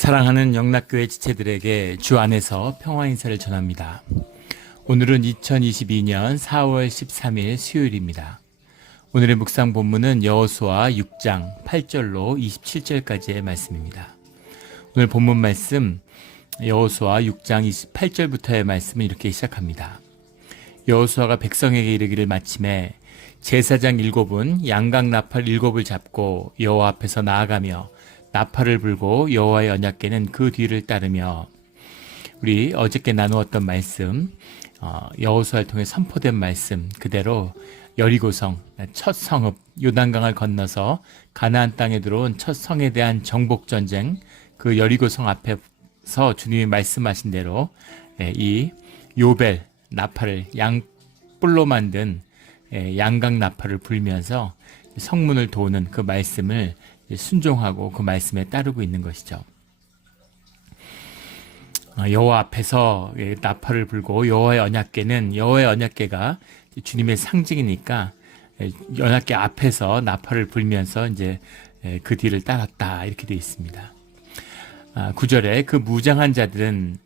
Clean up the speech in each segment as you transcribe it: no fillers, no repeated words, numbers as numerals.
사랑하는 영락교회 지체들에게 주 안에서 평화 인사를 전합니다. 오늘은 2022년 4월 13일 수요일입니다. 오늘의 묵상 본문은 여호수아 6장 8절로 27절까지의 말씀입니다. 오늘 본문 말씀 여호수아 6장 28절부터의 말씀은 이렇게 시작합니다. 여호수아가 백성에게 이르기를 마침에 제사장 7은 양각 나팔 7을 잡고 여호와 앞에서 나아가며 나팔을 불고 여호와의 언약궤는 그 뒤를 따르며, 우리 어저께 나누었던 말씀, 여호수아를 통해 선포된 말씀 그대로 여리고성 첫 성읍 요단강을 건너서 가나안 땅에 들어온 첫 성에 대한 정복 전쟁, 그 여리고성 앞에서 주님이 말씀하신 대로 이 요벨 나팔을 양뿔로 만든 양각 나팔을 불면서 성문을 도는 그 말씀을 순종하고 그 말씀에 따르고 있는 것이죠. 여호와 앞에서 나팔을 불고 여호와의 언약궤는, 여호와의 언약궤가 주님의 상징이니까 언약궤 앞에서 나팔을 불면서 이제 그 뒤를 따랐다, 이렇게 되어 있습니다. 9절에 그 무장한 자들은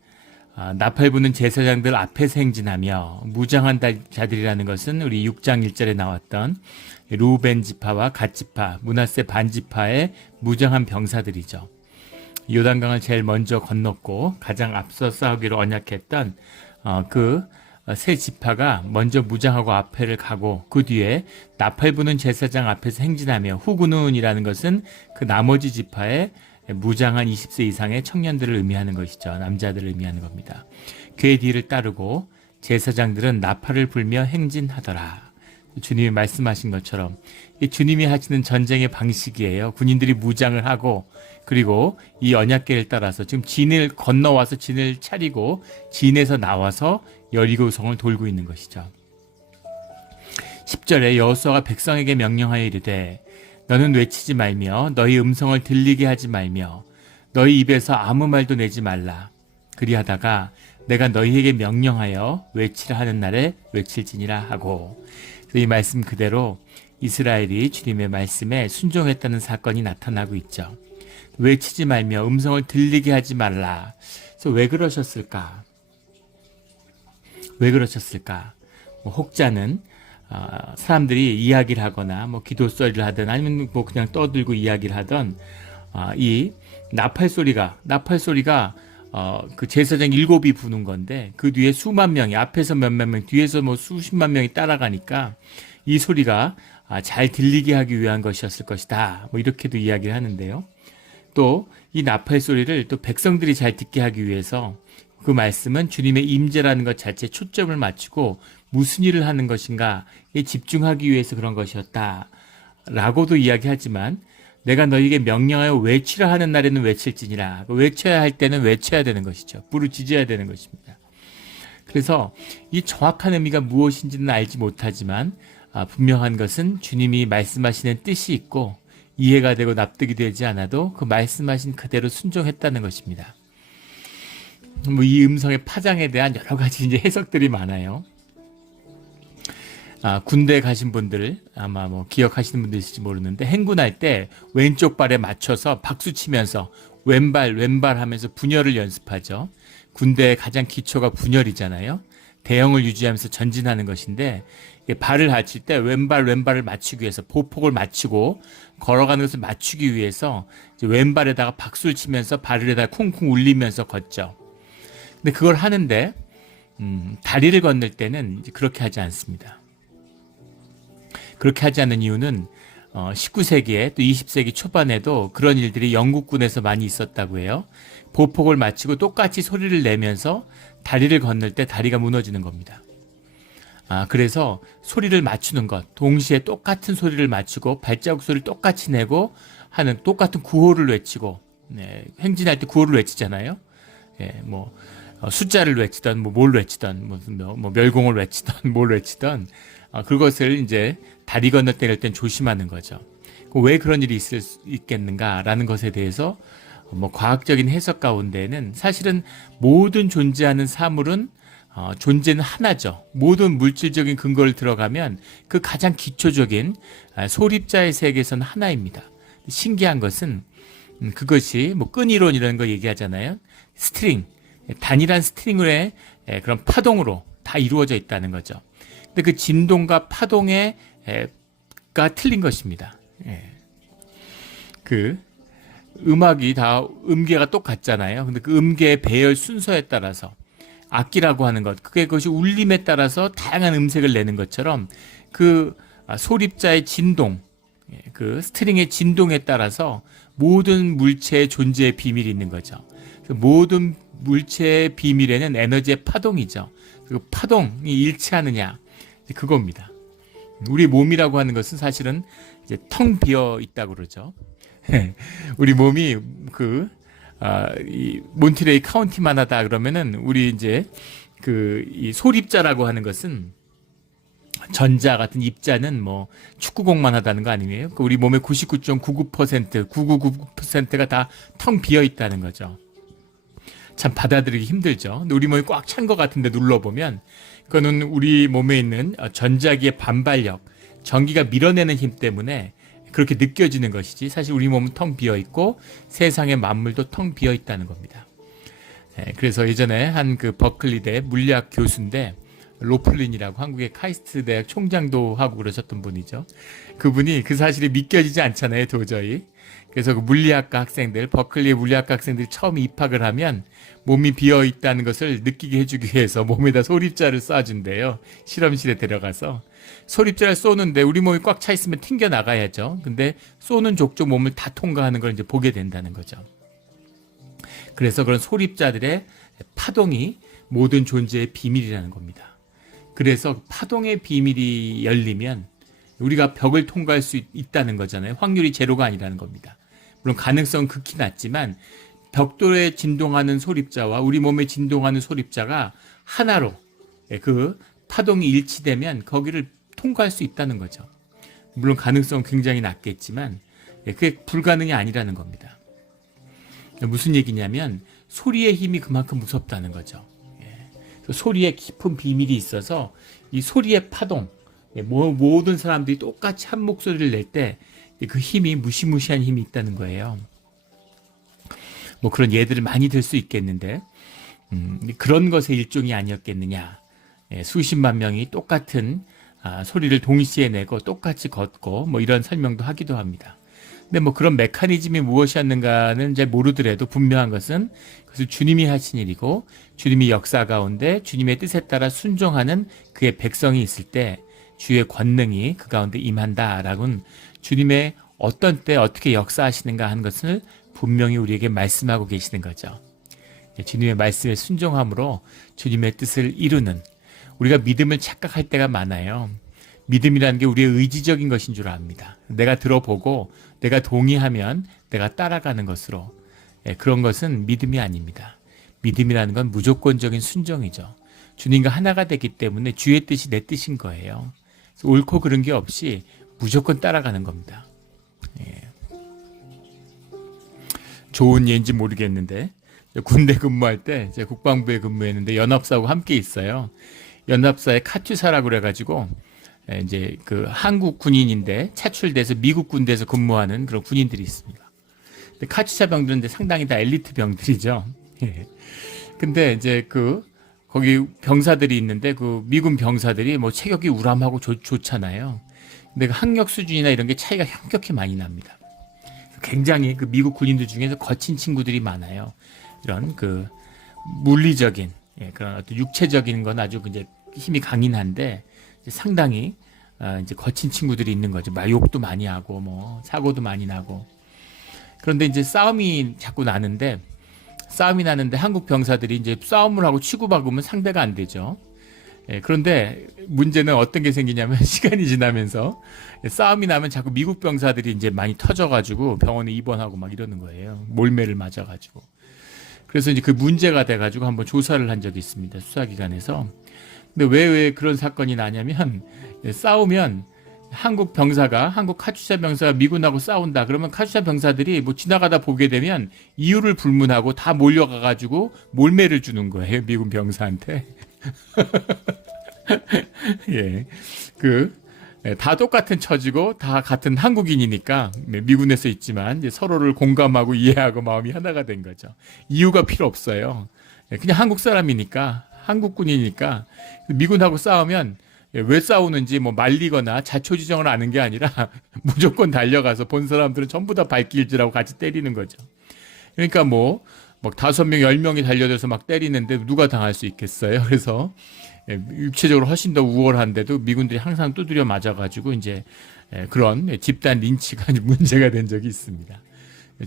나팔 부는 제사장들 앞에서 행진하며, 무장한 자들이라는 것은 우리 6장 1절에 나왔던 루벤 지파와 갓 지파, 므낫세 반 지파의 무장한 병사들이죠. 요단강을 제일 먼저 건넜고 가장 앞서 싸우기로 언약했던 그 세 지파가 먼저 무장하고 앞에를 가고, 그 뒤에 나팔 부는 제사장 앞에서 행진하며, 후군은이라는 것은 그 나머지 지파의 무장한 20세 이상의 청년들을 의미하는 것이죠. 남자들을 의미하는 겁니다. 그의 뒤를 따르고 제사장들은 나팔을 불며 행진하더라. 주님이 말씀하신 것처럼 이 주님이 하시는 전쟁의 방식이에요. 군인들이 무장을 하고, 그리고 이 언약궤를 따라서 지금 진을 건너와서 진을 차리고 진에서 나와서 여리고성을 돌고 있는 것이죠. 10절에 여호수아가 백성에게 명령하여 이르되 너는 외치지 말며 너희 음성을 들리게 하지 말며 너희 입에서 아무 말도 내지 말라. 그리하다가 내가 너희에게 명령하여 외치라 하는 날에 외칠지니라 하고, 이 말씀 그대로 이스라엘이 주님의 말씀에 순종했다는 사건이 나타나고 있죠. 외치지 말며 음성을 들리게 하지 말라. 그래서 왜 그러셨을까? 왜 그러셨을까? 혹자는 사람들이 이야기를 하거나 기도소리를 하든 아니면 그냥 떠들고 이야기를 하던 이 나팔 소리가 그 제사장 7이 부는 건데, 그 뒤에 수만 명이, 앞에서 몇만 명, 뒤에서 수십만 명이 따라가니까 이 소리가 잘 들리게 하기 위한 것이었을 것이다, 이렇게도 이야기를 하는데요. 또 이 나팔 소리를 또 백성들이 잘 듣게 하기 위해서 그 말씀은 주님의 임재라는 것 자체에 초점을 맞추고 무슨 일을 하는 것인가에 집중하기 위해서 그런 것이었다 라고도 이야기하지만, 내가 너희에게 명령하여 외치라 하는 날에는 외칠지니라. 외쳐야 할 때는 외쳐야 되는 것이죠. 부르짖어야 되는 것입니다. 그래서 이 정확한 의미가 무엇인지는 알지 못하지만 분명한 것은 주님이 말씀하시는 뜻이 있고 이해가 되고 납득이 되지 않아도 그 말씀하신 그대로 순종했다는 것입니다. 이 음성의 파장에 대한 여러 가지 이제 해석들이 많아요. 군대에 가신 분들 아마 기억하시는 분들 있을지 모르는데, 행군할 때 왼쪽 발에 맞춰서 박수 치면서 왼발 하면서 분열을 연습하죠. 군대의 가장 기초가 분열이잖아요. 대형을 유지하면서 전진하는 것인데, 발을 받칠 때 왼발을 맞추기 위해서, 보폭을 맞추고 걸어가는 것을 맞추기 위해서 왼발에다가 박수를 치면서 발을에다가 쿵쿵 울리면서 걷죠. 근데 그걸 하는데 다리를 건널 때는 그렇게 하지 않습니다. 그렇게 하지 않는 이유는 19세기에 또 20세기 초반에도 그런 일들이 영국군에서 많이 있었다고 해요. 보폭을 맞추고 똑같이 소리를 내면서 다리를 건널 때 다리가 무너지는 겁니다. 그래서 소리를 맞추는 것, 동시에 똑같은 소리를 맞추고 발자국 소리를 똑같이 내고 하는, 똑같은 구호를 외치고, 행진할 때 구호를 외치잖아요. 숫자를 외치던 뭘 외치던 멸공을 외치던 뭘 외치던 그것을 이제 다리 건널 때 이럴 땐 조심하는 거죠. 왜 그런 일이 있을 수 있겠는가라는 것에 대해서 과학적인 해석 가운데는 사실은 모든 존재하는 사물은 존재는 하나죠. 모든 물질적인 근거를 들어가면 그 가장 기초적인 소립자의 세계에서는 하나입니다. 신기한 것은 그것이 뭐 끈이론 이런 거 얘기하잖아요. 스트링, 단일한 스트링의 그런 파동으로 다 이루어져 있다는 거죠. 근데 그 진동과 파동의 가 틀린 것입니다. 그 음악이 다 음계가 똑같잖아요. 근데 그 음계의 배열 순서에 따라서 악기라고 하는 것, 그것이 울림에 따라서 다양한 음색을 내는 것처럼 그 소립자의 진동, 그 스트링의 진동에 따라서 모든 물체의 존재의 비밀이 있는 거죠. 모든 물체의 비밀에는 에너지의 파동이죠. 그 파동이 일치하느냐, 그겁니다. 우리 몸이라고 하는 것은 사실은 이제 텅 비어 있다고 그러죠. 우리 몸이 이 몬트레이 카운티만 하다 그러면은 우리 이제 이 소립자라고 하는 것은 전자 같은 입자는 뭐 축구공만 하다는 거 아니에요? 우리 몸의 99.99%, 999%가 다 텅 비어 있다는 거죠. 참 받아들이기 힘들죠. 근데 우리 몸이 꽉 찬 것 같은데 눌러보면 그거는 우리 몸에 있는 전자기의 반발력, 전기가 밀어내는 힘 때문에 그렇게 느껴지는 것이지 사실 우리 몸은 텅 비어 있고 세상의 만물도 텅 비어 있다는 겁니다. 그래서 예전에 한 그 버클리대 물리학 교수인데 로플린이라고 한국의 카이스트 대학 총장도 하고 그러셨던 분이죠. 그분이 그 사실이 믿겨지지 않잖아요, 도저히. 그래서 그 물리학과 학생들, 버클리 물리학과 학생들이 처음 입학을 하면 몸이 비어 있다는 것을 느끼게 해주기 위해서 몸에다 소립자를 쏴준대요. 실험실에 데려가서. 소립자를 쏘는데 우리 몸이 꽉 차 있으면 튕겨 나가야죠. 근데 쏘는 족족 몸을 다 통과하는 걸 이제 보게 된다는 거죠. 그래서 그런 소립자들의 파동이 모든 존재의 비밀이라는 겁니다. 그래서 파동의 비밀이 열리면 우리가 벽을 통과할 수 있다는 거잖아요. 확률이 제로가 아니라는 겁니다. 물론 가능성은 극히 낮지만 벽돌에 진동하는 소립자와 우리 몸에 진동하는 소립자가 하나로 그 파동이 일치되면 거기를 통과할 수 있다는 거죠. 물론 가능성은 굉장히 낮겠지만 그게 불가능이 아니라는 겁니다. 무슨 얘기냐면 소리의 힘이 그만큼 무섭다는 거죠. 소리에 깊은 비밀이 있어서 이 소리의 파동, 모든 사람들이 똑같이 한 목소리를 낼 때 그 힘이 무시무시한 힘이 있다는 거예요. 뭐 그런 예들을 많이 들 수 있겠는데 그런 것의 일종이 아니었겠느냐. 수십만 명이 똑같은 소리를 동시에 내고 똑같이 걷고 뭐 이런 설명도 하기도 합니다. 근데 뭐 그런 메커니즘이 무엇이었는가는 잘 모르더라도 분명한 것은 그것을 주님이 하신 일이고 주님이 역사 가운데 주님의 뜻에 따라 순종하는 그의 백성이 있을 때 주의 권능이 그 가운데 임한다라고는 주님의 어떤 때 어떻게 역사하시는가 하는 것을 분명히 우리에게 말씀하고 계시는 거죠. 주님의 말씀에 순종함으로 주님의 뜻을 이루는, 우리가 믿음을 착각할 때가 많아요. 믿음이라는 게 우리의 의지적인 것인 줄 압니다. 내가 들어보고 내가 동의하면 내가 따라가는 것으로. 그런 것은 믿음이 아닙니다. 믿음이라는 건 무조건적인 순종이죠. 주님과 하나가 되기 때문에 주의 뜻이 내 뜻인 거예요. 그래서 옳고 그른 게 없이 무조건 따라가는 겁니다. 좋은 예인지 모르겠는데 군대 근무할 때 제가 국방부에 근무했는데 연합사하고 함께 있어요. 연합사에 카투사라고 그래가지고 이제 그 한국 군인인데 차출돼서 미국 군대에서 근무하는 그런 군인들이 있습니다. 근데 카투사 병들은 상당히 다 엘리트 병들이죠. 근데 이제 거기 병사들이 있는데 그 미군 병사들이 뭐 체격이 우람하고 좋잖아요. 근데 그 학력 수준이나 이런 게 차이가 현격히 많이 납니다. 굉장히 그 미국 군인들 중에서 거친 친구들이 많아요. 이런 그 물리적인 그런 어떤 육체적인 건 아주 이제 힘이 강인한데 상당히 이제 거친 친구들이 있는 거죠. 막 욕도 많이 하고 뭐 사고도 많이 나고. 그런데 이제 싸움이 나는데 한국 병사들이 이제 싸움을 하고 치고받으면 상대가 안 되죠. 그런데 문제는 어떤 게 생기냐면 시간이 지나면서 싸움이 나면 자꾸 미국 병사들이 이제 많이 터져가지고 병원에 입원하고 막 이러는 거예요. 몰매를 맞아가지고. 그래서 이제 그 문제가 돼가지고 한번 조사를 한 적이 있습니다. 수사기관에서. 근데 왜 그런 사건이 나냐면 싸우면 한국 카투사 병사가 미군하고 싸운다. 그러면 카투사 병사들이 뭐 지나가다 보게 되면 이유를 불문하고 다 몰려가가지고 몰매를 주는 거예요. 미군 병사한테. 예. 다 똑같은 처지고 다 같은 한국인이니까 미군에서 있지만 이제 서로를 공감하고 이해하고 마음이 하나가 된 거죠. 이유가 필요 없어요. 그냥 한국 사람이니까 한국군이니까 미군하고 싸우면 왜 싸우는지 뭐 말리거나 자초지정을 아는 게 아니라 무조건 달려가서 본 사람들은 전부 다 발길질하고 같이 때리는 거죠. 그러니까 뭐 5명, 10명이 달려들어서 막 때리는데 누가 당할 수 있겠어요? 그래서 육체적으로 훨씬 더 우월한데도 미군들이 항상 두드려 맞아가지고 이제 그런 집단 린치가 문제가 된 적이 있습니다.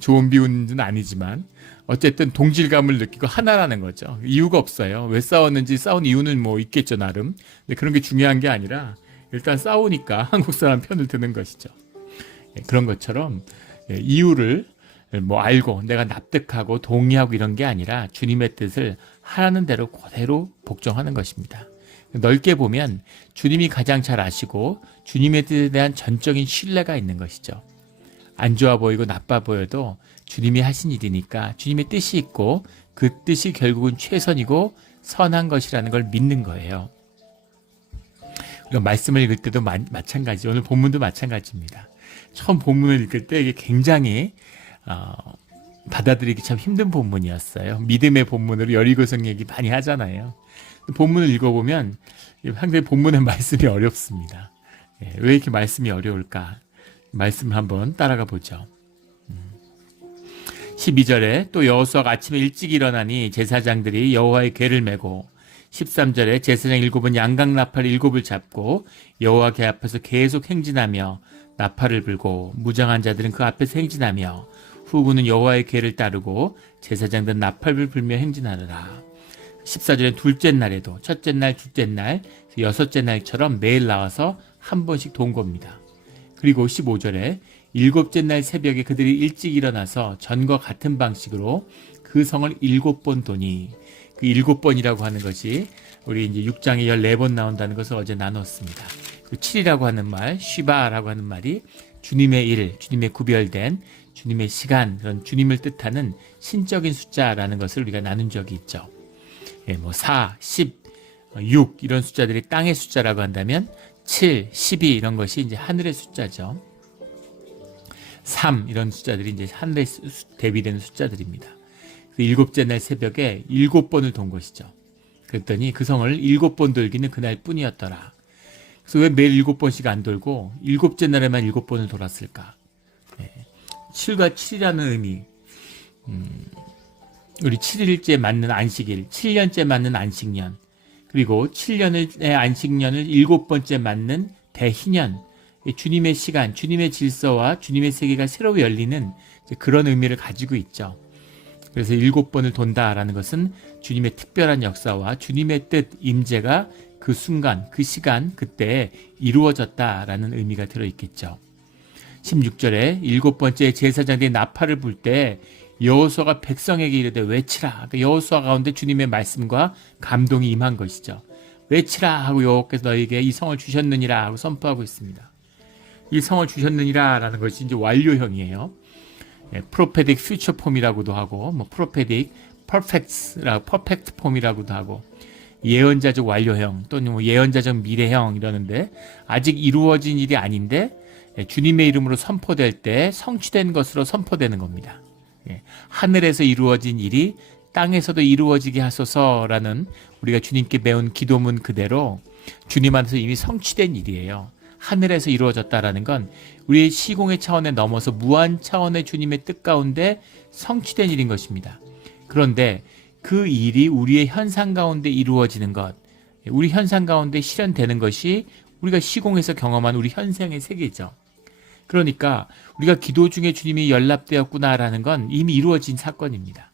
좋은 비유는 아니지만 어쨌든 동질감을 느끼고 하나라는 거죠. 이유가 없어요. 왜 싸웠는지 싸운 이유는 뭐 있겠죠 나름. 근데 그런 게 중요한 게 아니라 일단 싸우니까 한국 사람 편을 드는 것이죠. 그런 것처럼 이유를 뭐 알고 내가 납득하고 동의하고 이런 게 아니라 주님의 뜻을 하라는 대로 그대로 복종하는 것입니다. 넓게 보면 주님이 가장 잘 아시고 주님의 뜻에 대한 전적인 신뢰가 있는 것이죠. 안 좋아 보이고 나빠 보여도 주님이 하신 일이니까 주님의 뜻이 있고 그 뜻이 결국은 최선이고 선한 것이라는 걸 믿는 거예요. 우리가 말씀을 읽을 때도 마찬가지, 오늘 본문도 마찬가지입니다. 처음 본문을 읽을 때 이게 굉장히 받아들이기 참 힘든 본문이었어요. 믿음의 본문으로 여리고성 얘기 많이 하잖아요. 본문을 읽어보면 상당히 본문의 말씀이 어렵습니다. 왜 이렇게 말씀이 어려울까? 말씀 한번 따라가 보죠. 12절에 또 여호수아가 아침에 일찍 일어나니 제사장들이 여호와의 궤를 메고 13절에 제사장 7은 양각 나팔 7을 잡고 여호와 궤 앞에서 계속 행진하며 나팔을 불고 무장한 자들은 그 앞에서 행진하며 후군은 여호와의 궤를 따르고 제사장들은 나팔을 불며 행진하느라. 14절에 둘째 날에도 첫째 날, 둘째 날, 여섯째 날처럼 매일 나와서 한 번씩 돈 겁니다. 그리고 15절에 일곱째 날 새벽에 그들이 일찍 일어나서 전과 같은 방식으로 그 성을 7번 도니, 그 7번이라고 하는 것이 우리 이제 6장에 14번 나온다는 것을 어제 나눴습니다. 그 7이라고 하는 말, 쉬바라고 하는 말이 주님의 일, 주님의 구별된 주님의 시간, 그런 주님을 뜻하는 신적인 숫자라는 것을 우리가 나눈 적이 있죠. 뭐 4, 10, 6 이런 숫자들이 땅의 숫자라고 한다면 7, 12 이런 것이 이제 하늘의 숫자죠. 3 이런 숫자들이 이제 하늘에 대비되는 숫자들입니다. 그 일곱째 날 새벽에 7번을 돈 것이죠. 그랬더니 그 성을 7번 돌기는 그날 뿐이었더라. 그래서 왜 매일 7번씩 안 돌고 일곱째 날에만 7번을 돌았을까? 7과 7이라는 의미, 우리 7일째 맞는 안식일, 7년째 맞는 안식년, 그리고 7년의 안식년을 7번째 맞는 대희년, 주님의 시간, 주님의 질서와 주님의 세계가 새로 열리는 그런 의미를 가지고 있죠. 그래서 7번을 돈다라는 것은 주님의 특별한 역사와 주님의 뜻, 임재가 그 순간, 그 시간, 그때에 이루어졌다라는 의미가 들어있겠죠. 16절에 7번째 제사장들이 나팔을 불 때 여호수아가 백성에게 이르되 외치라. 여호수아 가운데 주님의 말씀과 감동이 임한 것이죠. 외치라 하고 여호와께서 너에게 이 성을 주셨느니라 하고 선포하고 있습니다. 이 성을 주셨느니라 라는 것이 이제 완료형이에요. 프로페딕 퓨처 폼이라고도 하고, 뭐 프로페딕 퍼펙트 폼이라고도 하고, 예언자적 완료형 또는 뭐 예언자적 미래형 이러는데 아직 이루어진 일이 아닌데 주님의 이름으로 선포될 때 성취된 것으로 선포되는 겁니다. 하늘에서 이루어진 일이 땅에서도 이루어지게 하소서라는 우리가 주님께 배운 기도문 그대로 주님 안에서 이미 성취된 일이에요. 하늘에서 이루어졌다라는 건 우리의 시공의 차원에 넘어서 무한 차원의 주님의 뜻 가운데 성취된 일인 것입니다. 그런데 그 일이 우리의 현상 가운데 이루어지는 것, 우리 현상 가운데 실현되는 것이 우리가 시공에서 경험한 우리 현생의 세계죠. 그러니까 우리가 기도 중에 주님이 연락되었구나라는 건 이미 이루어진 사건입니다.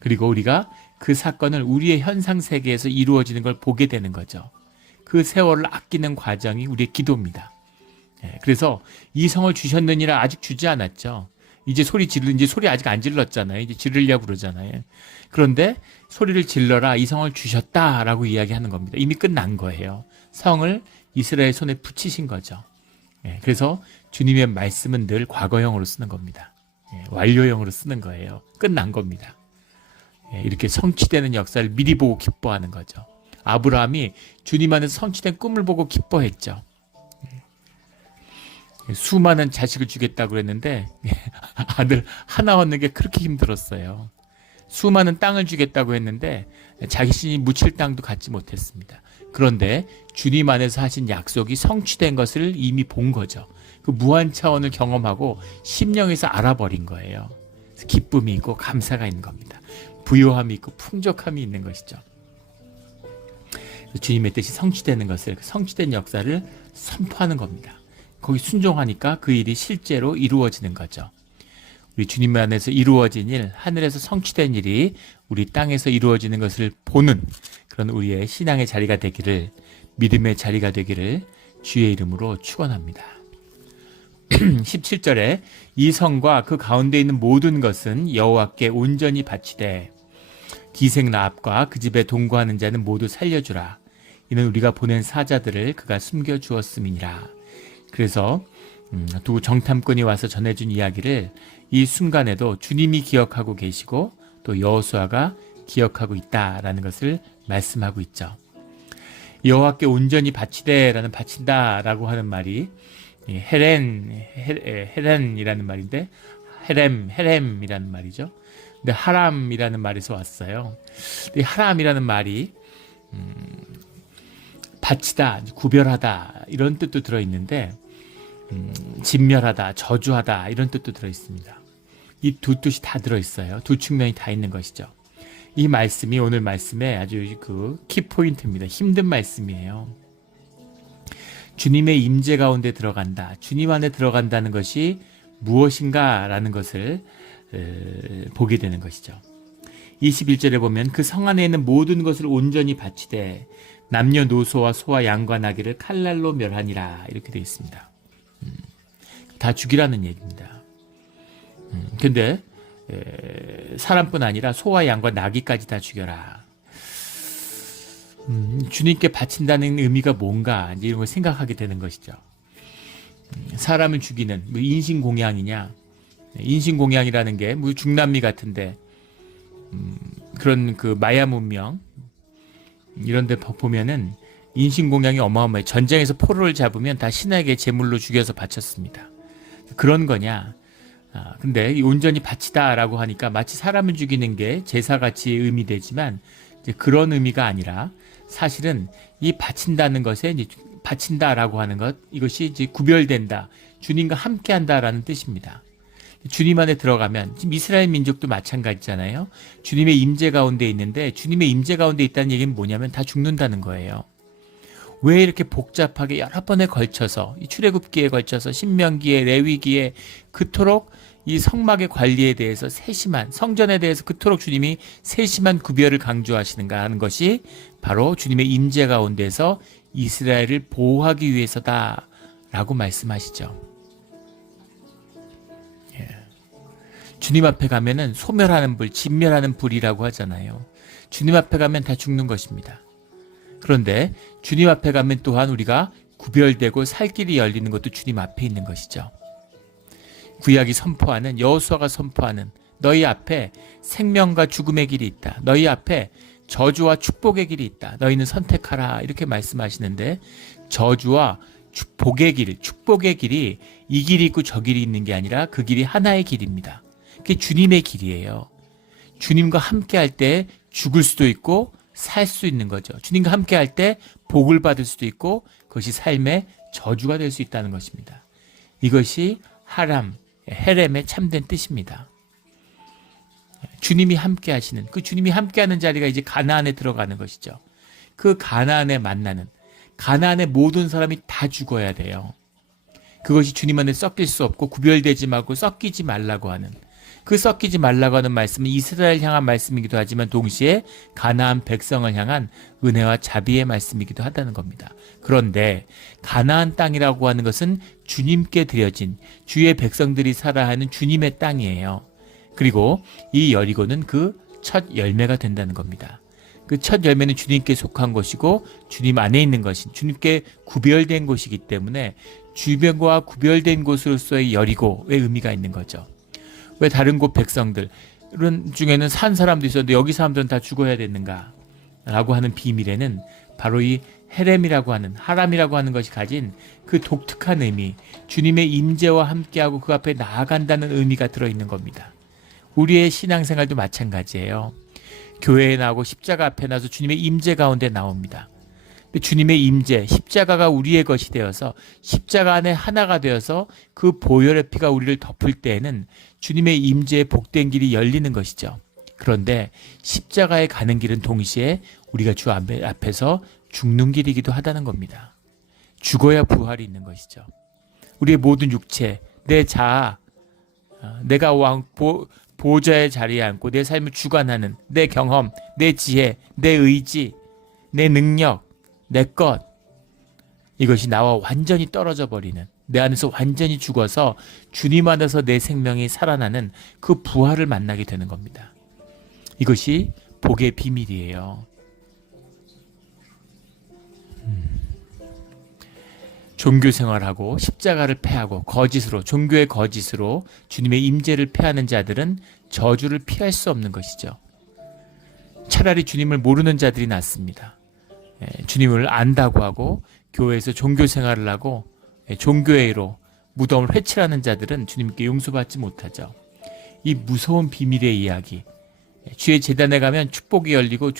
그리고 우리가 그 사건을 우리의 현상 세계에서 이루어지는 걸 보게 되는 거죠. 그 세월을 아끼는 과정이 우리의 기도입니다. 그래서 이 성을 주셨느니라 아직 주지 않았죠. 이제 소리 아직 안 질렀잖아요. 이제 지르려고 그러잖아요. 그런데 소리를 질러라, 이 성을 주셨다라고 이야기하는 겁니다. 이미 끝난 거예요. 성을 이스라엘 손에 붙이신 거죠. 그래서 주님의 말씀은 늘 과거형으로 쓰는 겁니다. 완료형으로 쓰는 거예요. 끝난 겁니다. 이렇게 성취되는 역사를 미리 보고 기뻐하는 거죠. 아브라함이 주님 안에서 성취된 꿈을 보고 기뻐했죠. 수많은 자식을 주겠다고 그랬는데 아들 하나 얻는 게 그렇게 힘들었어요. 수많은 땅을 주겠다고 했는데 자신이 묻힐 땅도 갖지 못했습니다. 그런데 주님 안에서 하신 약속이 성취된 것을 이미 본 거죠. 그 무한 차원을 경험하고 심령에서 알아버린 거예요. 기쁨이 있고 감사가 있는 겁니다. 부요함이 있고 풍족함이 있는 것이죠. 주님의 뜻이 성취되는 것을, 성취된 역사를 선포하는 겁니다. 거기 순종하니까 그 일이 실제로 이루어지는 거죠. 우리 주님 안에서 이루어진 일, 하늘에서 성취된 일이 우리 땅에서 이루어지는 것을 보는 그런 우리의 신앙의 자리가 되기를, 믿음의 자리가 되기를 주의 이름으로 축원합니다. 17절에 이 성과 그 가운데 있는 모든 것은 여호와께 온전히 바치되 기생 라합과 그 집에 동거하는 자는 모두 살려주라. 이는 우리가 보낸 사자들을 그가 숨겨주었음이니라. 그래서 두 정탐꾼이 와서 전해준 이야기를 이 순간에도 주님이 기억하고 계시고 또 여호수아가 기억하고 있다라는 것을 말씀하고 있죠. 여호와께 온전히 바치되라는 바친다라고 하는 말이 헤렌이라는 말인데 헤렘이라는 말이죠. 근데 하람이라는 말에서 왔어요. 이 하람이라는 말이 바치다, 구별하다 이런 뜻도 들어있는데 진멸하다, 저주하다 이런 뜻도 들어있습니다. 이 두 뜻이 다 들어있어요. 두 측면이 다 있는 것이죠. 이 말씀이 오늘 말씀의 아주 그 키포인트입니다. 힘든 말씀이에요. 주님의 임재 가운데 들어간다. 주님 안에 들어간다는 것이 무엇인가라는 것을 보게 되는 것이죠. 21절에 보면 그 성 안에 있는 모든 것을 온전히 바치되 남녀노소와 소와 양과 나귀를 칼날로 멸하니라 이렇게 되어 있습니다. 다 죽이라는 얘기입니다. 근데 사람뿐 아니라 소와 양과 나귀까지 다 죽여라. 주님께 바친다는 의미가 뭔가 이제 이런 걸 생각하게 되는 것이죠. 사람을 죽이는 뭐 인신공양이냐? 인신공양이라는 게 뭐 중남미 같은데 그런 그 마야 문명 이런 데 보면은 인신공양이 어마어마해. 전쟁에서 포로를 잡으면 다 신에게 제물로 죽여서 바쳤습니다. 그런 거냐? 근데 이 온전히 바치다라고 하니까 마치 사람을 죽이는 게 제사같이 의미되지만 이제 그런 의미가 아니라 사실은 이 바친다는 것에 이제 바친다라고 하는 것 이것이 이제 구별된다. 주님과 함께한다라는 뜻입니다. 주님 안에 들어가면 지금 이스라엘 민족도 마찬가지잖아요. 주님의 임재 가운데 있는데 주님의 임재 가운데 있다는 얘기는 뭐냐면 다 죽는다는 거예요. 왜 이렇게 복잡하게 여러 번에 걸쳐서 이 출애굽기에 걸쳐서 신명기에 레위기에 그토록 이 성막의 관리에 대해서 세심한 성전에 대해서 그토록 주님이 세심한 구별을 강조하시는가 하는 것이 바로 주님의 임재 가운데서 이스라엘을 보호하기 위해서다라고 말씀하시죠. 주님 앞에 가면은 소멸하는 불, 진멸하는 불이라고 하잖아요. 주님 앞에 가면 다 죽는 것입니다. 그런데 주님 앞에 가면 또한 우리가 구별되고 살 길이 열리는 것도 주님 앞에 있는 것이죠. 구약이 선포하는 여호수아가 선포하는 너희 앞에 생명과 죽음의 길이 있다. 너희 앞에 저주와 축복의 길이 있다. 너희는 선택하라. 이렇게 말씀하시는데 저주와 복의 길, 축복의 길이 이 길이 있고 저 길이 있는 게 아니라 그 길이 하나의 길입니다. 그게 주님의 길이에요. 주님과 함께 할 때 죽을 수도 있고 살 수 있는 거죠. 주님과 함께 할 때 복을 받을 수도 있고 그것이 삶의 저주가 될 수 있다는 것입니다. 이것이 하람, 헤렘의 참된 뜻입니다. 주님이 함께 하시는 그 주님이 함께 하는 자리가 이제 가나안에 들어가는 것이죠. 그 가나안에 만나는 가나안의 모든 사람이 다 죽어야 돼요. 그것이 주님 안에 섞일 수 없고 구별되지 말고 섞이지 말라고 하는 그 섞이지 말라고 하는 말씀은 이스라엘 향한 말씀이기도 하지만 동시에 가나안 백성을 향한 은혜와 자비의 말씀이기도 하다는 겁니다. 그런데 가나안 땅이라고 하는 것은 주님께 드려진 주의 백성들이 살아야 하는 주님의 땅이에요. 그리고 이 여리고는 그 첫 열매가 된다는 겁니다. 그 첫 열매는 주님께 속한 것이고 주님 안에 있는 것인 주님께 구별된 곳이기 때문에 주변과 구별된 곳으로서의 여리고의 의미가 있는 거죠. 왜 다른 곳 백성들 중에는 산 사람도 있었는데 여기 사람들은 다 죽어야 되는가 라고 하는 비밀에는 바로 이 헤렘이라고 하는, 하람이라고 하는 것이 가진 그 독특한 의미, 주님의 임재와 함께하고 그 앞에 나아간다는 의미가 들어있는 겁니다. 우리의 신앙생활도 마찬가지예요. 교회에 나오고 십자가 앞에 나서 주님의 임재 가운데 나옵니다. 근데 주님의 임재, 십자가가 우리의 것이 되어서 십자가 안에 하나가 되어서 그 보혈의 피가 우리를 덮을 때에는 주님의 임재의 복된 길이 열리는 것이죠. 그런데 십자가에 가는 길은 동시에 우리가 주 앞에서 죽는 길이기도 하다는 겁니다. 죽어야 부활이 있는 것이죠. 우리의 모든 육체, 내 자아, 내가 보좌의 자리에 앉고 내 삶을 주관하는 내 경험, 내 지혜, 내 의지, 내 능력, 내 것, 이것이 나와 완전히 떨어져 버리는, 내 안에서 완전히 죽어서 주님 안에서 내 생명이 살아나는 그 부활을 만나게 되는 겁니다. 이것이 복의 비밀이에요. 종교 생활하고 십자가를 패하고 거짓으로, 종교의 거짓으로 주님의 임재를 패하는 자들은 저주를 피할 수 없는 것이죠. 차라리 주님을 모르는 자들이 낫습니다. 주님을 안다고 하고 교회에서 종교 생활을 하고 종교회의로 무덤을 회칠하는 자들은 주님께 용서받지 못하죠. 이 무서운 비밀의 이야기, 주의 제단에 가면 축복이 열리고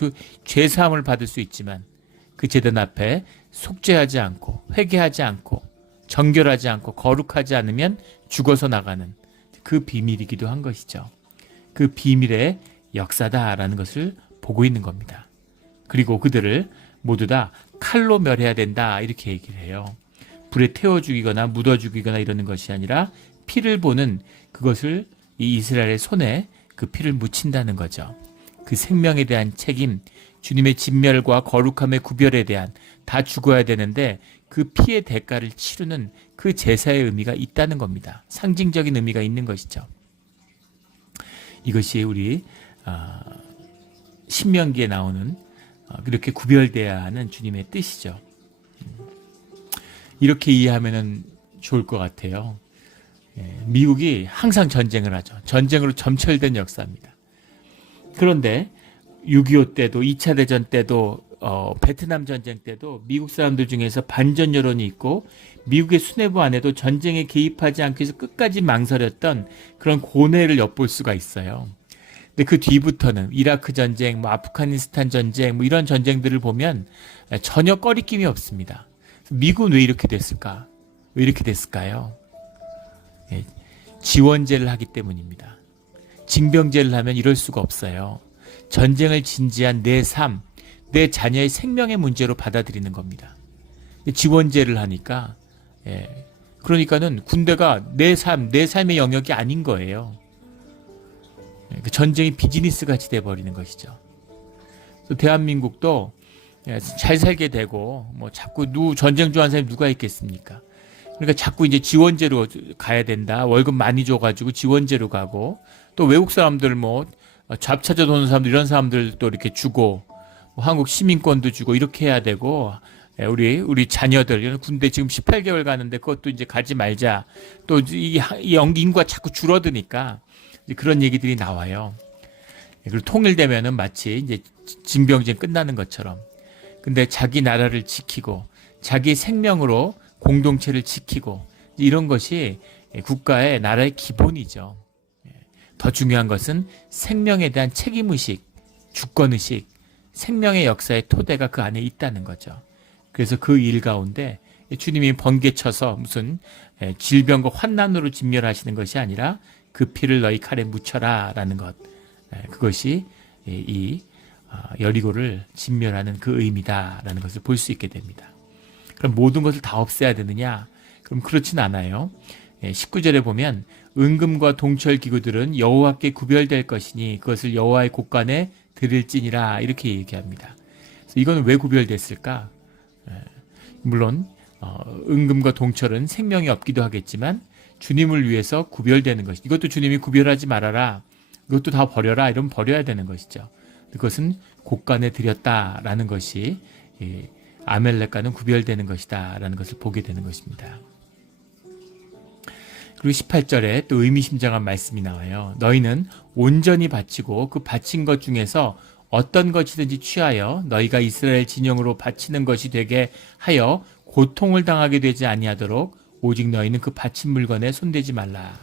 죄사함을 받을 수 있지만 그 제단 앞에 속죄하지 않고 회개하지 않고 정결하지 않고 거룩하지 않으면 죽어서 나가는 그 비밀이기도 한 것이죠. 그 비밀의 역사다라는 것을 보고 있는 겁니다. 그리고 그들을 모두 다 칼로 멸해야 된다 이렇게 얘기를 해요. 불에 태워 죽이거나 묻어 죽이거나 이러는 것이 아니라 피를 보는 그것을 이 이스라엘의 손에 그 피를 묻힌다는 거죠. 그 생명에 대한 책임, 주님의 진멸과 거룩함의 구별에 대한, 다 죽어야 되는데 그 피의 대가를 치르는 그 제사의 의미가 있다는 겁니다. 상징적인 의미가 있는 것이죠. 이것이 우리 신명기에 나오는 그렇게 구별돼야 하는 주님의 뜻이죠. 이렇게 이해하면 좋을 것 같아요. 미국이 항상 전쟁을 하죠. 전쟁으로 점철된 역사입니다. 그런데 6.25 때도 2차 대전 때도 베트남 전쟁 때도 미국 사람들 중에서 반전 여론이 있고 미국의 수뇌부 안에도 전쟁에 개입하지 않기 위해서 끝까지 망설였던 그런 고뇌를 엿볼 수가 있어요. 근데 그 뒤부터는 이라크 전쟁, 아프가니스탄 전쟁, 이런 전쟁들을 보면 전혀 꺼리낌이 없습니다. 미국은 왜 이렇게 됐을까? 왜 이렇게 됐을까요? 지원제를 하기 때문입니다. 징병제를 하면 이럴 수가 없어요. 전쟁을 진지한 내 삶, 내 자녀의 생명의 문제로 받아들이는 겁니다. 지원제를 하니까, 그러니까는 군대가 내 삶, 내 삶의 영역이 아닌 거예요. 전쟁이 비즈니스 같이 돼버리는 것이죠. 대한민국도 잘 살게 되고, 자꾸 전쟁 좋아하는 사람이 누가 있겠습니까? 그러니까 자꾸 이제 지원제로 가야 된다. 월급 많이 줘가지고 지원제로 가고, 또 외국 사람들 잡찾아 도는 사람들, 이런 사람들 또 이렇게 주고, 한국 시민권도 주고, 이렇게 해야 되고, 우리 자녀들, 군대 지금 18개월 가는데 그것도 이제 가지 말자. 또 이 인구가 자꾸 줄어드니까 그런 얘기들이 나와요. 그리고 통일되면은 마치 이제 징병제 끝나는 것처럼. 근데 자기 나라를 지키고, 자기 생명으로 공동체를 지키고, 이런 것이 국가의, 나라의 기본이죠. 더 중요한 것은 생명에 대한 책임의식, 주권의식, 생명의 역사의 토대가 그 안에 있다는 거죠. 그래서 그 일 가운데 주님이 번개쳐서 무슨 질병과 환난으로 진멸하시는 것이 아니라 그 피를 너희 칼에 묻혀라 라는 것, 그것이 이 여리고를 진멸하는 그 의미다라는 것을 볼 수 있게 됩니다. 그럼 모든 것을 다 없애야 되느냐? 그럼 그렇진 않아요. 19절에 보면 은금과 동철 기구들은 여호와께 구별될 것이니 그것을 여호와의 곳간에 드릴지니라 이렇게 얘기합니다. 그래서 이건 왜 구별됐을까? 물론 은금과 동철은 생명이 없기도 하겠지만 주님을 위해서 구별되는 것이, 이것도 주님이 구별하지 말아라, 이것도 다 버려라, 이러면 버려야 되는 것이죠. 그것은 곳간에 드렸다라는 것이 아멜렉과는 구별되는 것이다 라는 것을 보게 되는 것입니다. 그리고 18절에 또 의미심장한 말씀이 나와요. 너희는 온전히 바치고 그 바친 것 중에서 어떤 것이든지 취하여 너희가 이스라엘 진영으로 바치는 것이 되게 하여 고통을 당하게 되지 아니하도록 오직 너희는 그 바친 물건에 손대지 말라.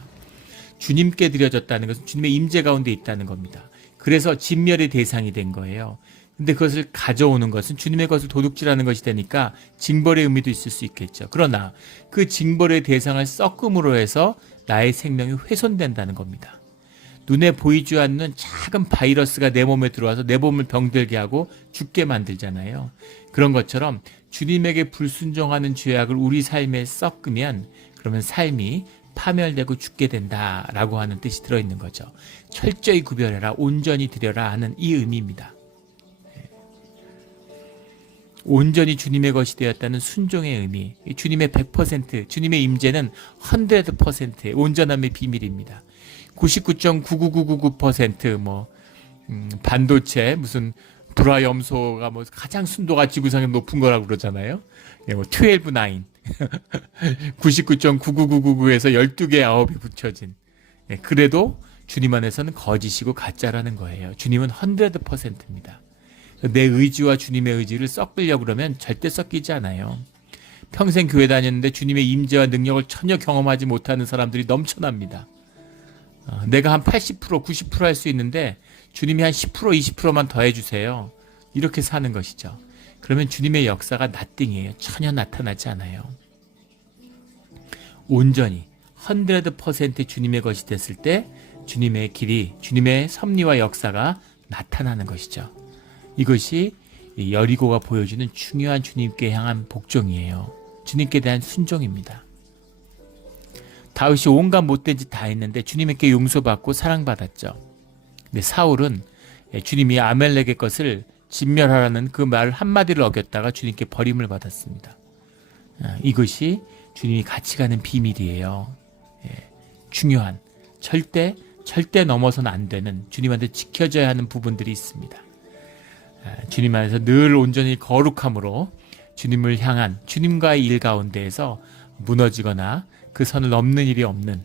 주님께 드려졌다는 것은 주님의 임재 가운데 있다는 겁니다. 그래서 진멸의 대상이 된 거예요. 근데 그것을 가져오는 것은 주님의 것을 도둑질하는 것이 되니까 징벌의 의미도 있을 수 있겠죠. 그러나 그 징벌의 대상을 썩음으로 해서 나의 생명이 훼손된다는 겁니다. 눈에 보이지 않는 작은 바이러스가 내 몸에 들어와서 내 몸을 병들게 하고 죽게 만들잖아요. 그런 것처럼 주님에게 불순종하는 죄악을 우리 삶에 섞으면 그러면 삶이 파멸되고 죽게 된다라고 하는 뜻이 들어있는 거죠. 철저히 구별해라, 온전히 드려라 하는 이 의미입니다. 온전히 주님의 것이 되었다는 순종의 의미, 주님의 100%, 주님의 임재는 100%의 온전함의 비밀입니다. 99.99999% 반도체 무슨 불화염소가 가장 순도가 지구상에 높은 거라고 그러잖아요. 12-9 99.99999에서 12개 9이 붙여진. 그래도 주님 안에서는 거짓이고 가짜라는 거예요. 주님은 100%입니다. 내 의지와 주님의 의지를 섞으려고 그러면 절대 섞이지 않아요. 평생 교회 다녔는데 주님의 임재와 능력을 전혀 경험하지 못하는 사람들이 넘쳐납니다. 내가 한 80%, 90% 할 수 있는데 주님이 한 10%, 20%만 더 해주세요. 이렇게 사는 것이죠. 그러면 주님의 역사가 나띵이에요. 전혀 나타나지 않아요. 온전히 100% 주님의 것이 됐을 때 주님의 길이, 주님의 섭리와 역사가 나타나는 것이죠. 이것이 여리고가 보여주는 중요한 주님께 향한 복종이에요. 주님께 대한 순종입니다. 다윗이 온갖 못된 짓 다 했는데 주님께 용서받고 사랑받았죠. 근데 사울은 주님이 아멜렉의 것을 진멸하라는 그 말 한마디를 어겼다가 주님께 버림을 받았습니다. 이것이 주님이 같이 가는 비밀이에요. 중요한, 절대 넘어서는 안 되는, 주님한테 지켜져야 하는 부분들이 있습니다. 주님 안에서 늘 온전히 거룩함으로 주님을 향한 주님과의 일 가운데에서 무너지거나 그 선을 넘는 일이 없는,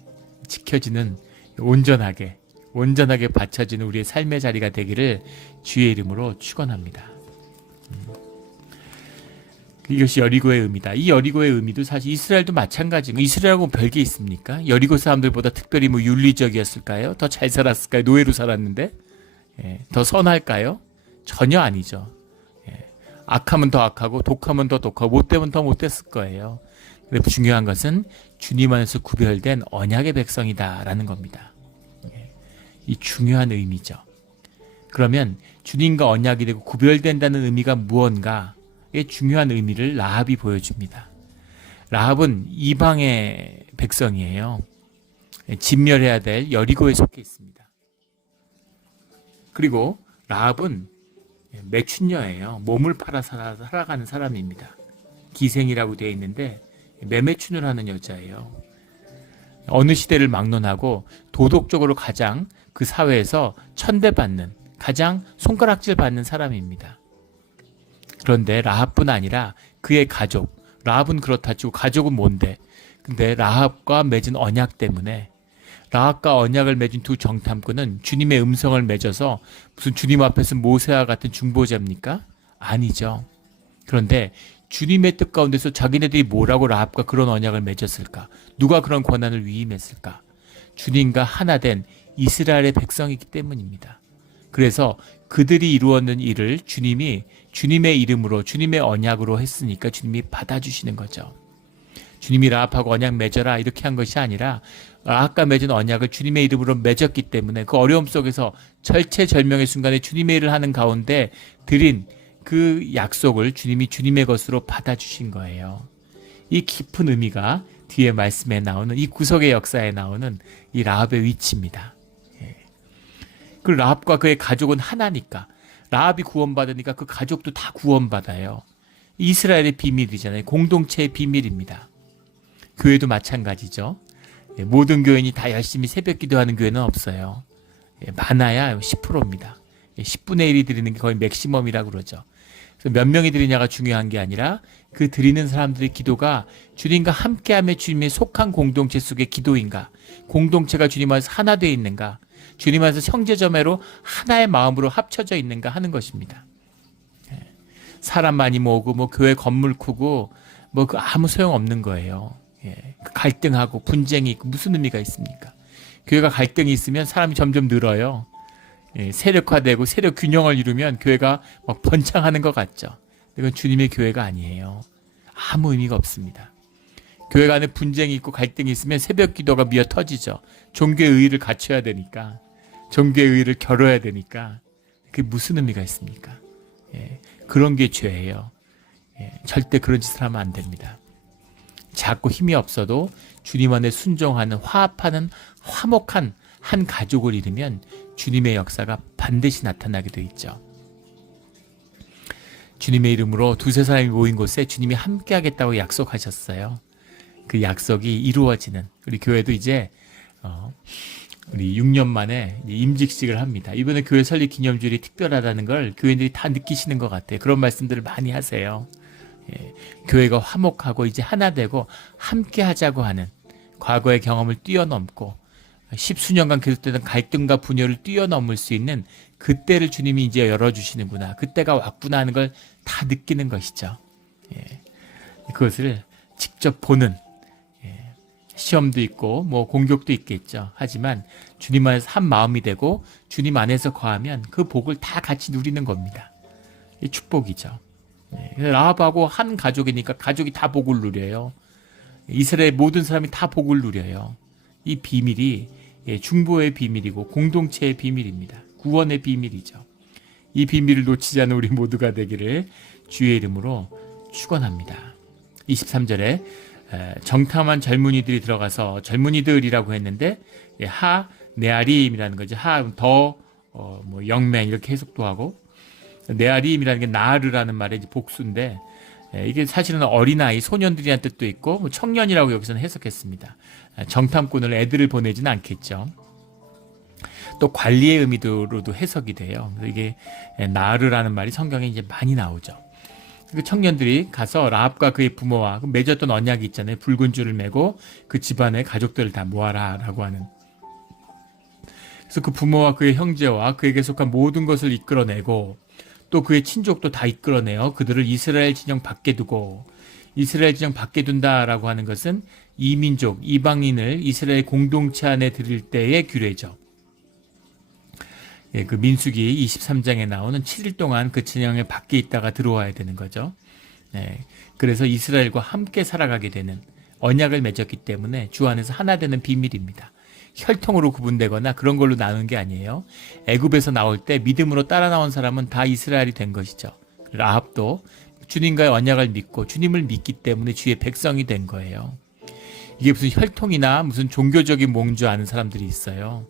지켜지는 온전하게 받쳐지는 우리의 삶의 자리가 되기를 주의 이름으로 축원합니다. 이것이 여리고의 의미다. 이 여리고의 의미도 사실 이스라엘도 마찬가지고, 이스라엘하고 별게 있습니까? 여리고 사람들보다 특별히 윤리적이었을까요? 더 잘 살았을까요? 노예로 살았는데 더 선할까요? 전혀 아니죠. 악하면 더 악하고 독하면 더 독하고 못되면 더 못됐을 거예요. 근데 중요한 것은 주님 안에서 구별된 언약의 백성이다라는 겁니다. 이 중요한 의미죠. 그러면 주님과 언약이 되고 구별된다는 의미가 무언가의 중요한 의미를 라합이 보여줍니다. 라합은 이방의 백성이에요. 진멸해야 될 여리고에 속해 있습니다. 그리고 라합은 매춘녀예요. 몸을 팔아 살아가는 사람입니다. 기생이라고 되어 있는데 매매춘을 하는 여자예요. 어느 시대를 막론하고 도덕적으로 가장 그 사회에서 천대받는, 가장 손가락질 받는 사람입니다. 그런데 라합뿐 아니라 그의 가족, 라합은 그렇다 치고 가족은 뭔데? 근데 라합과 맺은 언약 때문에, 라합과 언약을 맺은 두 정탐꾼은 주님의 음성을 맺어서 무슨 주님 앞에서 모세와 같은 중보자입니까? 아니죠. 그런데 주님의 뜻 가운데서 자기네들이 뭐라고 라합과 그런 언약을 맺었을까? 누가 그런 권한을 위임했을까? 주님과 하나 된 이스라엘의 백성이기 때문입니다. 그래서 그들이 이루었는 일을 주님이 주님의 이름으로, 주님의 언약으로 했으니까 주님이 받아주시는 거죠. 주님이 라합하고 언약 맺어라 이렇게 한 것이 아니라 라합과 맺은 언약을 주님의 이름으로 맺었기 때문에 그 어려움 속에서 절체절명의 순간에 주님의 일을 하는 가운데 드린 그 약속을 주님이 주님의 것으로 받아주신 거예요. 이 깊은 의미가 뒤에 말씀에 나오는, 이 구속의 역사에 나오는 이 라합의 위치입니다. 그 라합과 그의 가족은 하나니까, 라합이 구원받으니까 그 가족도 다 구원받아요. 이스라엘의 비밀이잖아요. 공동체의 비밀입니다. 교회도 마찬가지죠. 모든 교인이 다 열심히 새벽 기도하는 교회는 없어요. 많아야 10%입니다. 10분의 1이 드리는 게 거의 맥시멈이라고 그러죠. 그래서 몇 명이 드리냐가 중요한 게 아니라 그 드리는 사람들의 기도가 주님과 함께하며 주님에 속한 공동체 속의 기도인가, 공동체가 주님 안에서 하나 되어 있는가, 주님 안에서 형제자매로 하나의 마음으로 합쳐져 있는가 하는 것입니다. 사람 많이 모으고 뭐 교회 건물 크고 뭐 그 아무 소용 없는 거예요. 갈등하고 분쟁이 있고 무슨 의미가 있습니까? 교회가 갈등이 있으면 사람이 점점 늘어요. 세력화되고 세력 균형을 이루면 교회가 막 번창하는 것 같죠. 이건 주님의 교회가 아니에요. 아무 의미가 없습니다. 교회 안에 분쟁이 있고 갈등이 있으면 새벽 기도가 미어 터지죠. 종교의 의의를 갖춰야 되니까, 종교의 의의를 겨뤄야 되니까 그게 무슨 의미가 있습니까? 그런 게 죄예요. 절대 그런 짓을 하면 안 됩니다. 작고 힘이 없어도 주님 안에 순종하는, 화합하는, 화목한 한 가족을 이루면 주님의 역사가 반드시 나타나게 돼 있죠. 주님의 이름으로 두세 사람이 모인 곳에 주님이 함께 하겠다고 약속하셨어요. 그 약속이 이루어지는, 우리 교회도 이제 우리 6년 만에 임직식을 합니다. 이번에 교회 설립 기념주일이 특별하다는 걸 교회인들이 다 느끼시는 것 같아요. 그런 말씀들을 많이 하세요. 교회가 화목하고 이제 하나 되고 함께 하자고 하는, 과거의 경험을 뛰어넘고 십수년간 계속되던 갈등과 분열을 뛰어넘을 수 있는 그때를 주님이 이제 열어주시는구나, 그때가 왔구나 하는 걸 다 느끼는 것이죠. 그것을 직접 보는, 시험도 있고 뭐 공격도 있겠죠. 하지만 주님 안에서 한 마음이 되고 주님 안에서 거하면 그 복을 다 같이 누리는 겁니다. 이 축복이죠. 라합하고 한 가족이니까 가족이 다 복을 누려요. 이스라엘 모든 사람이 다 복을 누려요. 이 비밀이 중보의 비밀이고 공동체의 비밀입니다. 구원의 비밀이죠. 이 비밀을 놓치지 않은 우리 모두가 되기를 주의 이름으로 축원합니다. 23절에 정탐한 젊은이들이 들어가서, 젊은이들이라고 했는데 하 네아림이라는 거죠. 하 더 뭐 영맨 이렇게 해석도 하고, 네아림이라는 게 나르라는 말의 복수인데 이게 사실은 어린아이, 소년들이라는 뜻도 있고 뭐 청년이라고 여기서는 해석했습니다. 정탐꾼을 애들을 보내지는 않겠죠. 또 관리의 의미로도 해석이 돼요. 이게 나르라는 말이 성경에 이제 많이 나오죠. 그 청년들이 가서 라합과 그의 부모와 맺었던 언약이 있잖아요. 붉은 줄을 메고 그 집안의 가족들을 다 모아라 라고 하는. 그래서 그 부모와 그의 형제와 그에게 속한 모든 것을 이끌어내고 또 그의 친족도 다 이끌어내어 그들을 이스라엘 진영 밖에 두고, 이스라엘 진영 밖에 둔다라고 하는 것은 이민족, 이방인을 이스라엘 공동체 안에 들일 때의 규례죠. 그 민수기 23장에 나오는 7일 동안 그 진영의 밖에 있다가 들어와야 되는 거죠. 그래서 이스라엘과 함께 살아가게 되는, 언약을 맺었기 때문에 주 안에서 하나 되는 비밀입니다. 혈통으로 구분되거나 그런 걸로 나눈 게 아니에요. 애굽에서 나올 때 믿음으로 따라 나온 사람은 다 이스라엘이 된 것이죠. 라합도 주님과의 언약을 믿고 주님을 믿기 때문에 주의 백성이 된 거예요. 이게 무슨 혈통이나 무슨 종교적인 몽인 줄 아는 사람들이 있어요.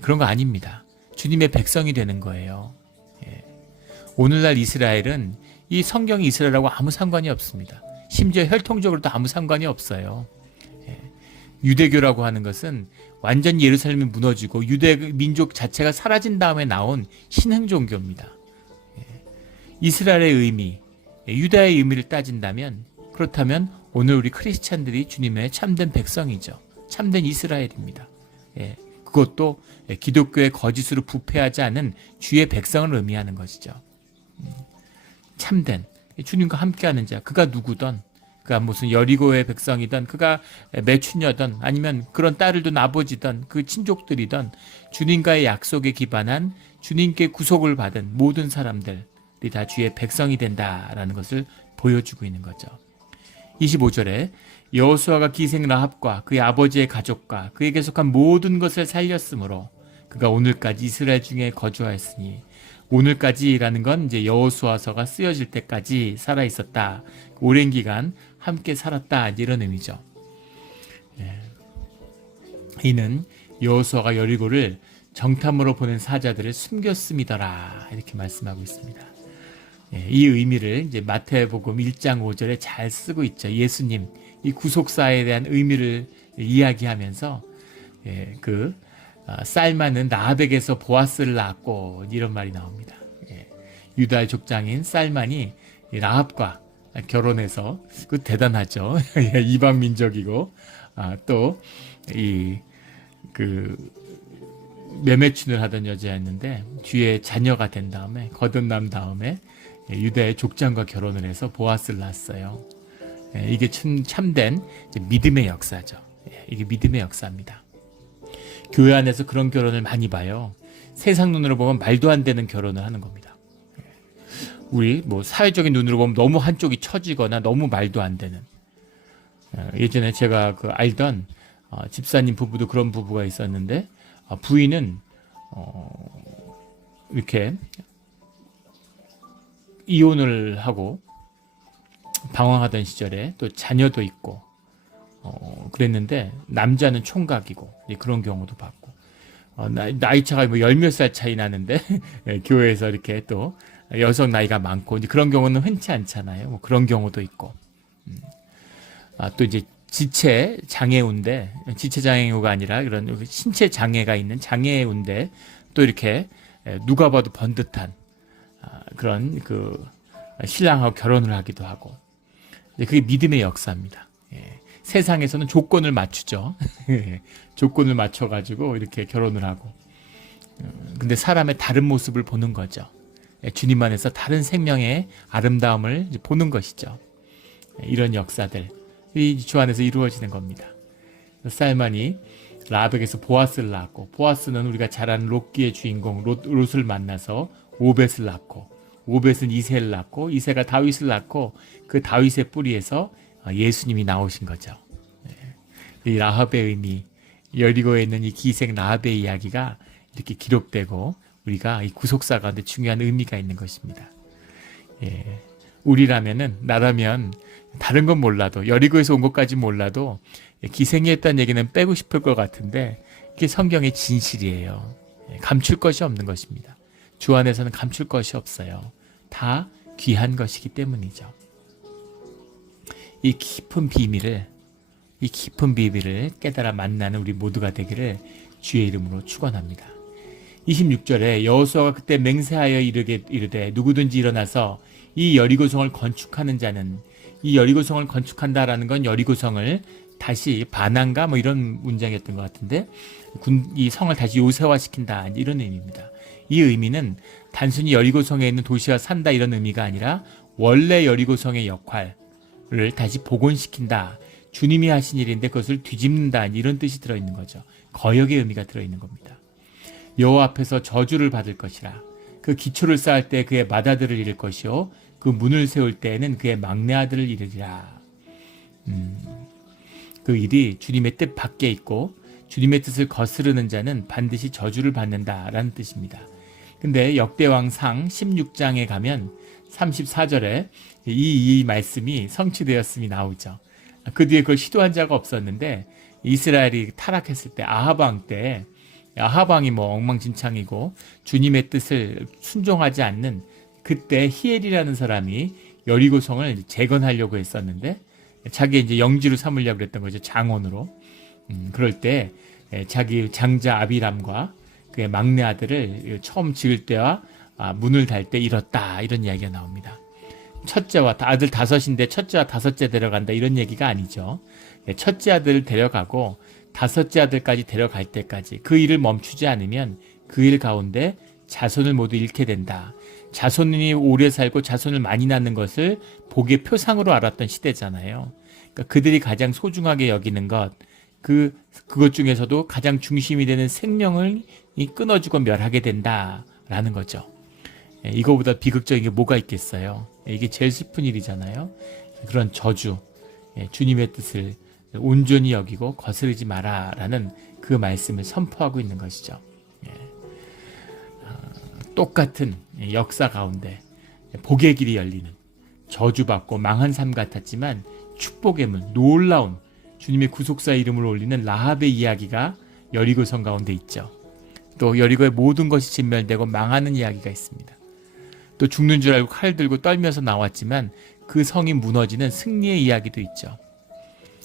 그런 거 아닙니다. 주님의 백성이 되는 거예요. 오늘날 이스라엘은 이 성경이 이스라엘하고 아무 상관이 없습니다. 심지어 혈통적으로도 아무 상관이 없어요. 유대교라고 하는 것은 완전히 예루살렘이 무너지고 유대 민족 자체가 사라진 다음에 나온 신흥 종교입니다. 이스라엘의 의미, 유다의 의미를 따진다면, 그렇다면 오늘 우리 크리스찬들이 주님의 참된 백성이죠. 참된 이스라엘입니다. 그것도 기독교의 거짓으로 부패하지 않은 주의 백성을 의미하는 것이죠. 참된 주님과 함께하는 자, 그가 누구든, 그가 무슨 여리고의 백성이든, 그가 매춘녀든, 아니면 그런 딸을 둔 아버지든, 그 친족들이든, 주님과의 약속에 기반한 주님께 구속을 받은 모든 사람들이 다 주의 백성이 된다라는 것을 보여주고 있는 거죠. 25절에 여호수아가 기생 라합과 그의 아버지의 가족과 그에게 속한 모든 것을 살렸으므로 그가 오늘까지 이스라엘 중에 거주하였으니, 오늘까지라는 건 이제 여호수아서가 쓰여질 때까지 살아 있었다. 오랜 기간 함께 살았다. 이런 의미죠. 이는 여호수아가 여리고를 정탐으로 보낸 사자들을 숨겼음이더라. 이렇게 말씀하고 있습니다. 이 의미를 이제 마태복음 1장 5절에 잘 쓰고 있죠. 예수님 이 구속사에 대한 의미를 이야기하면서 쌀마는 라합에게서 보아스를 낳았고, 이런 말이 나옵니다. 유다의 족장인 쌀만이 라합과 결혼해서, 그 대단하죠. 이방 민족이고, 또 매매춘을 하던 여자였는데 뒤에 자녀가 된 다음에 거듭난 다음에 유다의 족장과 결혼을 해서 보아스를 낳았어요. 이게 참된 믿음의 역사죠. 이게 믿음의 역사입니다. 교회 안에서 그런 결혼을 많이 봐요. 세상 눈으로 보면 말도 안 되는 결혼을 하는 겁니다. 우리 뭐 사회적인 눈으로 보면 너무 한쪽이 처지거나 너무 말도 안 되는. 예전에 제가 알던 집사님 부부도 그런 부부가 있었는데 부인은 이렇게 이혼을 하고 방황하던 시절에 또 자녀도 있고 그랬는데 남자는 총각이고 그런 경우도 봤고 나이 차가 뭐 열 몇 살 차이 나는데 교회에서 이렇게 또 여성 나이가 많고 이제 그런 경우는 흔치 않잖아요. 뭐 그런 경우도 있고 또 이제 지체 장애우가 아니라 이런 신체 장애가 있는 장애우인데 또 이렇게 누가 봐도 번듯한 그런 신랑하고 결혼을 하기도 하고 그게 믿음의 역사입니다. 세상에서는 조건을 맞추죠. 조건을 맞춰가지고 이렇게 결혼을 하고 근데 사람의 다른 모습을 보는 거죠. 주님 안에서 다른 생명의 아름다움을 보는 것이죠. 이런 역사들 주 안에서 이루어지는 겁니다. 살만이 라합에게서 보아스를 낳았고 보아스는 우리가 잘 아는 롯기의 주인공 롯을 만나서 오벳을 낳고 오벳은 이새를 낳고 이새가 다윗을 낳고 그 다윗의 뿌리에서 예수님이 나오신 거죠. 이 라합의 의미, 여리고에 있는 이 기생 라합의 이야기가 이렇게 기록되고 우리가 이 구속사 가운데 중요한 의미가 있는 것입니다. 나라면 다른 건 몰라도 여리고에서 온 것까지 몰라도 기생이 했다는 얘기는 빼고 싶을 것 같은데 이게 성경의 진실이에요. 감출 것이 없는 것입니다. 주 안에서는 감출 것이 없어요. 다 귀한 것이기 때문이죠. 이 깊은 비밀을 깨달아 만나는 우리 모두가 되기를 주의 이름으로 축원합니다. 26절에 여호수아가 그때 맹세하여 이르되 누구든지 일어나서 이 여리고성을 건축하는 자는 이 여리고성을 건축한다라는 건 여리고성을 다시 반환가 뭐 이런 문장이었던 것 같은데 이 성을 다시 요새화시킨다 이런 의미입니다. 이 의미는 단순히 여리고성에 있는 도시와 산다 이런 의미가 아니라 원래 여리고성의 역할을 다시 복원시킨다. 주님이 하신 일인데 그것을 뒤집는다 이런 뜻이 들어있는 거죠. 거역의 의미가 들어있는 겁니다. 여호와 앞에서 저주를 받을 것이라. 그 기초를 쌓을 때 그의 맏아들을 잃을 것이요 그 문을 세울 때에는 그의 막내 아들을 잃으리라. 그 일이 주님의 뜻 밖에 있고 주님의 뜻을 거스르는 자는 반드시 저주를 받는다라는 뜻입니다. 근데 역대왕상 16장에 가면 34절에 이 말씀이 성취되었음이 나오죠. 그 뒤에 그걸 시도한 자가 없었는데 이스라엘이 타락했을 때 아합왕이 뭐 엉망진창이고 주님의 뜻을 순종하지 않는 그때 히엘이라는 사람이 여리고성을 재건하려고 했었는데 자기 이제 영지로 삼으려고 했던 거죠. 장원으로. 그럴 때 자기 장자 아비람과 그의 막내 아들을 처음 지을 때와 문을 달 때 잃었다 이런 이야기가 나옵니다. 첫째와 아들 5인데 첫째와 5째 데려간다 이런 얘기가 아니죠. 첫째 아들을 데려가고 5째 아들까지 데려갈 때까지 그 일을 멈추지 않으면 그 일 가운데 자손을 모두 잃게 된다. 자손이 오래 살고 자손을 많이 낳는 것을 복의 표상으로 알았던 시대잖아요. 그러니까 그들이 가장 소중하게 여기는 그것 중에서도 가장 중심이 되는 생명을 끊어주고 멸하게 된다라는 거죠. 이거보다 비극적인 게 뭐가 있겠어요. 이게 제일 슬픈 일이잖아요. 그런 저주, 주님의 뜻을 온전히 여기고 거스르지 마라라는 그 말씀을 선포하고 있는 것이죠. 똑같은 역사 가운데 복의 길이 열리는 저주받고 망한 삶 같았지만 축복의 문, 놀라운 주님의 구속사 이름을 올리는 라합의 이야기가 여리고성 가운데 있죠. 또 여리고의 모든 것이 진멸되고 망하는 이야기가 있습니다. 또 죽는 줄 알고 칼 들고 떨면서 나왔지만 그 성이 무너지는 승리의 이야기도 있죠.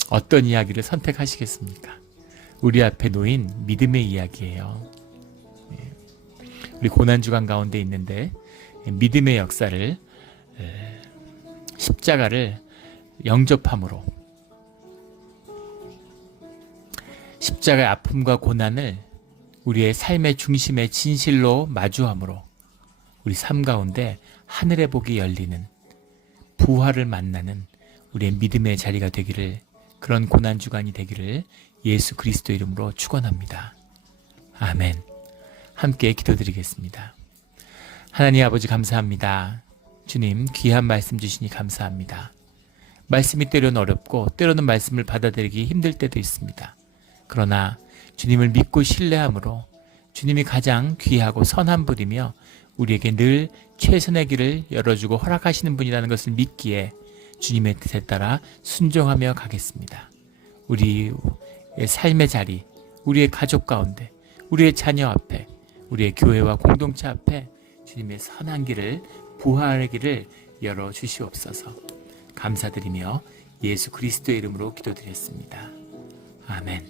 어떤 이야기를 선택하시겠습니까? 우리 앞에 놓인 믿음의 이야기예요. 우리 고난주간 가운데 있는데 믿음의 역사를 십자가를 영접함으로 십자가의 아픔과 고난을 우리의 삶의 중심의 진실로 마주함으로 우리 삶 가운데 하늘의 복이 열리는 부활을 만나는 우리의 믿음의 자리가 되기를, 그런 고난주간이 되기를 예수 그리스도 이름으로 축원합니다. 아멘. 함께 기도드리겠습니다. 하나님 아버지 감사합니다. 주님 귀한 말씀 주시니 감사합니다. 말씀이 때로는 어렵고 때로는 말씀을 받아들이기 힘들 때도 있습니다. 그러나 주님을 믿고 신뢰함으로 주님이 가장 귀하고 선한 분이며 우리에게 늘 최선의 길을 열어주고 허락하시는 분이라는 것을 믿기에 주님의 뜻에 따라 순종하며 가겠습니다. 우리의 삶의 자리, 우리의 가족 가운데, 우리의 자녀 앞에, 우리의 교회와 공동체 앞에 주님의 선한 길을, 부활의 길을 열어주시옵소서. 감사드리며 예수 그리스도의 이름으로 기도드렸습니다. 아멘.